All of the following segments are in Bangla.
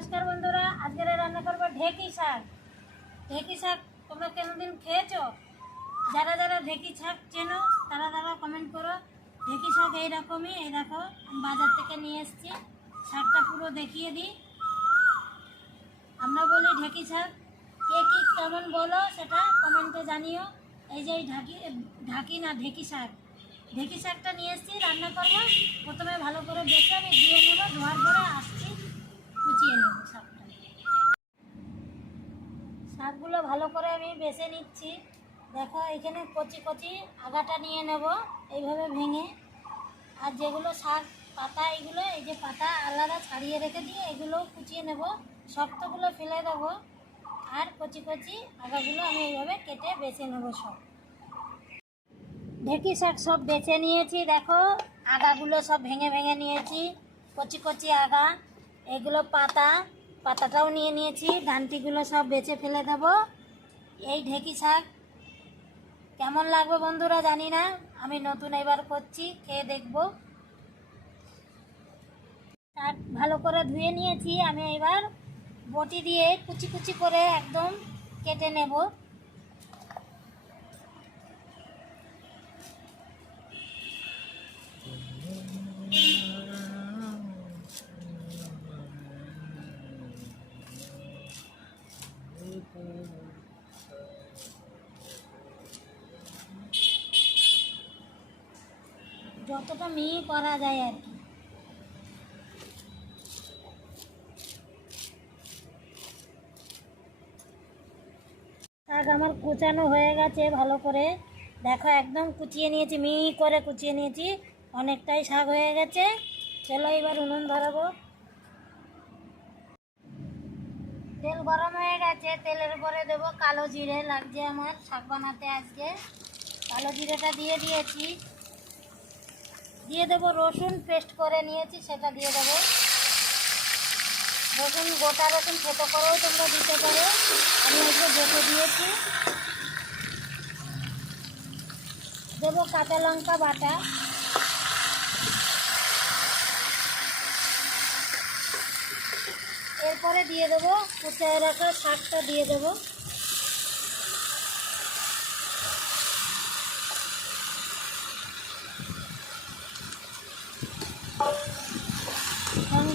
নমস্কার বন্ধুরা আজকে রান্না করব ঢেকি শাক। ঢেকি শাক তোমরা কোনোদিন খেয়েছো? যারা যারা ঢেকি শাক চেনো, তারা তারা কমেন্ট করো। ঢেকি শাক এইরকমই, এই দেখো বাজার থেকে নিয়ে এসেছি। শাকটা পুরো দেখিয়ে দিই। আমরা বলি ঢেকি শাক। কে কী কেমন বলো সেটা কমেন্টে জানিও। এই যে ঢাকি ঢাকি না, ঢেকি শাক। ঢেকি শাকটা নিয়ে এসেছি, রান্না করব। প্রথমে ভালো করে বেছে আমি ধুয়ে নেব ধোয়ার পরে আসছি কুচিয়ে নেব শাকটা শাকগুলো ভালো করে আমি বেছে নিচ্ছি। দেখো, এখানে কচি কচি আগাটা নিয়ে নেব, এইভাবে ভেঙে। আর যেগুলো শাক, পাতা এগুলো এই যে পাতা আলাদা ছাড়িয়ে রেখে দিয়ে এগুলো কুচিয়ে নেব, শক্তগুলো ফেলে দেবো। আর কচি কচি আগাগুলো আমি এইভাবে কেটে বেছে নেব সব। ঢেকি শাক সব বেছে নিয়েছি, দেখো। আগাগুলো সব ভেঙে ভেঙে নিয়েছি, কচি কচি আগা, এগুলো পাতা, পাতাটাও নিয়ে নিয়েছি ডান্টিগুলো সব বেছে ফেলে দেব। এই ঢেকি শাক কেমন লাগবে বন্ধুরা জানি না, আমি নতুন এবার করছি, খেয়ে দেখব। শাক ভালো করে ধুয়ে নিয়েছি, আমি এবার বটি দিয়ে কুচি কুচি করে একদম কেটে নেব। যতটা মিহি করা যায় আর কি। শাক আমার কুচানো হয়ে গেছে ভালো করে। দেখো, একদম কুচিয়ে নিয়েছি মিহি করে কুচিয়ে নিয়েছি। অনেকটাই শাক হয়ে গেছে। চলো এবার উনুন ধরাবো। তেল গরম হয়ে গেছে, তেলের উপরে দেবো কালো জিরে। লাগছে আমার শাক বানাতে আজকে। কালো জিরেটা দিয়ে দিয়েছি। দিয়ে দেবো রসুন পেস্ট করে নিয়েছি, সেটা দিয়ে দেবো। রসুন, গোটা রসুন ছোটো করেও তোমরা দিতে পারো। আমি এগুলো বেটে দিয়েছি। দেবো কাঁচা লঙ্কা বাটা। এরপরে দিয়ে দেবো কুচায় রাখা শাকটা দিয়ে দেবো।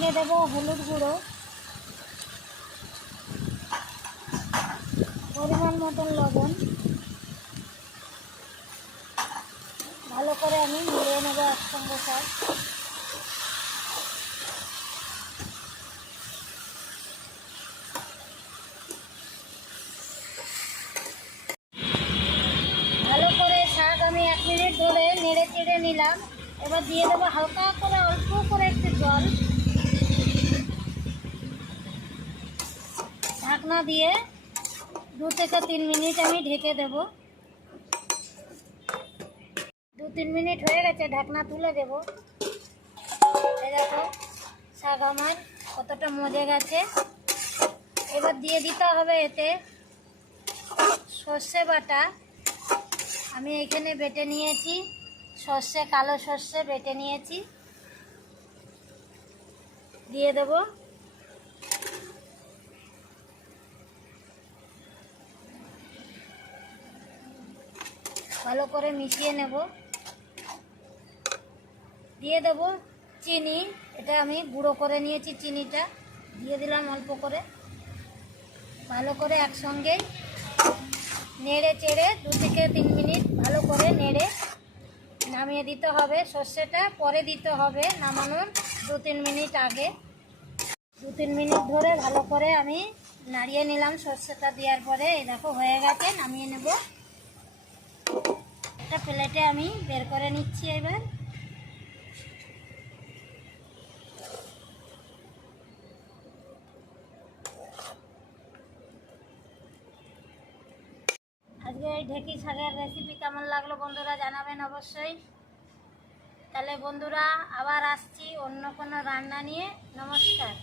সঙ্গে দেবো হলুদ গুঁড়ো। পরিমাণ মতন লবণ। ভালো করে আমি মিলিয়ে নেব একসঙ্গে সব। ভালো করে শাক আমি এক মিনিট ধরে নেড়ে চেড়ে নিলাম। এবার দিয়ে দেবো হালকা করে অল্প করে একটু জল। ঢাকনা দিয়ে দু থেকে তিন মিনিট আমি ঢেকে দেব। দু তিন মিনিট হয়ে গেছে, ঢাকনা তুলে দেব। দেখো, শাক আমার কতটা মজে গেছে। এবার দিয়ে দিতে হবে এতে সর্ষে বাটা। আমি এখানে বেটে নিয়েছি, সর্ষে, কালো সর্ষে বেটে নিয়েছি। দিয়ে দেব। ভালো করে মিশিয়ে নেব। দিয়ে দেব চিনি। এটা আমি গুঁড়ো করে নিয়েছি চিনিটা। দিয়ে দিলাম অল্প করে। ভালো করে একসঙ্গেই নেড়ে চেড়ে দু থেকে তিন মিনিট ভালো করে নেড়ে নামিয়ে দিতে হবে। সর্ষেটা পরে দিতে হবে নামানোর দু তিন মিনিট আগে। দু তিন মিনিট ধরে ভালো করে আমি নাড়িয়ে নিলাম সর্ষেটা দেওয়ার পরে। এই দেখো হয়ে গেছে, নামিয়ে নেব। একটা প্লেটে আমি বের করে নিচ্ছি এবার। আজকে এই ঢেকি শাকের রেসিপি কেমন লাগল বন্ধুরা জানাবেন অবশ্যই। তাহলে বন্ধুরা আবার আসছি অন্য কোনো রান্না নিয়ে। নমস্কার।